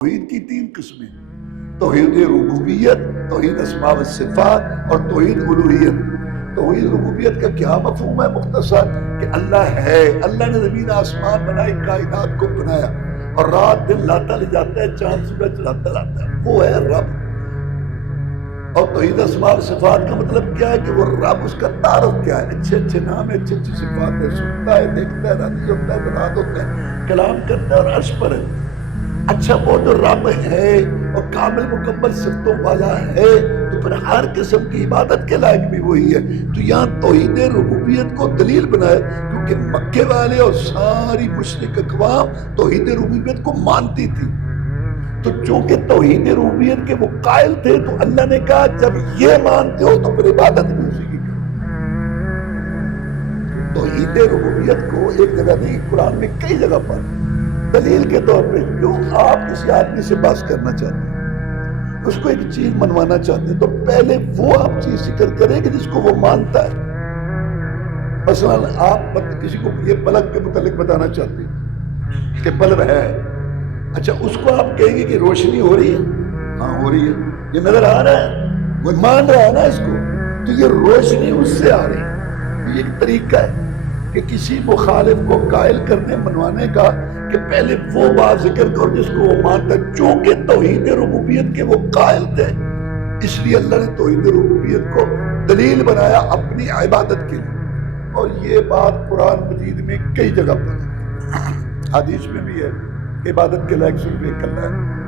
توحید کی تین قسمیں: توحید ربوبیت، توحید اسماء و صفات اور توحید الوہیت۔ توحید ربوبیت کا کیا مفہوم ہے مختصر؟ کہ اللہ ہے، اللہ نے زمین آسمان بنائی، کائنات کو بنایا، اور رات دن لاتا لے جاتا ہے، چاند سورج چلاتا لاتا ہے، وہ ہے رب۔ اور توحید اسماء و صفات کا مطلب کیا ہے؟ کہ وہ رب، اس کا تعارف کیا ہے؟ اچھے اچھے نام ہے، اچھی اچھی صفات ہے، سنتا ہے، دیکھتا ہے، راضی ہوتا ہے، برات ہوتا ہے، کلام کرتا ہے اور عرش پر ہے۔ اچھا، وہ جو رب ہے اور کامل مکمل صفتوں والا ہے، تو پھر ہر قسم کی عبادت کے لائق بھی وہی ہے۔ تو یہاں توحید ربوبیت کو دلیل بنائے، کیونکہ مکے والے اور ساری مشرک اقوام توحید ربوبیت کو مانتی تھی۔ تو چونکہ توحید ربوبیت کے وہ قائل تھے، تو اللہ نے کہا جب یہ مانتے ہو تو پھر عبادت بھی اسی کی کرو۔ توحید ربوبیت کو ایک جگہ نہیں، قرآن میں کئی جگہ پر دلیل کے طور پہ، جو آپ کسی آدمی سے بات کرنا چاہتے ہیں، اس کو ایک چیز منوانا چاہتے ہیں، تو پہلے وہ آپ چیز ذکر کریں کہ جس کو وہ مانتا ہے۔ مثلا آپ کسی کو یہ پلک کے متعلق بتانا چاہتے ہیں کہ بلب ہے، اچھا اس کو آپ کہیں گے کہ روشنی ہو رہی ہے، ہاں ہو رہی ہے، یہ نظر آ رہا ہے، وہ مان رہا ہے نا اس کو، تو یہ روشنی اس سے آ رہی ہے۔ یہ ایک طریقہ ہے کہ کسی مخالف کو قائل کرنے منوانے کا، کہ پہلے وہ بات ذکر کرو جس کو وہ مانتا ہے۔ چونکہ توحید ربوبیت کے وہ قائل تھے، اس لیے اللہ نے توحید ربوبیت کو دلیل بنایا اپنی عبادت کے لیے۔ اور یہ بات قرآن مجید میں کئی جگہ پر ہے، حدیث میں بھی ہے کہ عبادت کے لائق صرف ایک اللہ ہے۔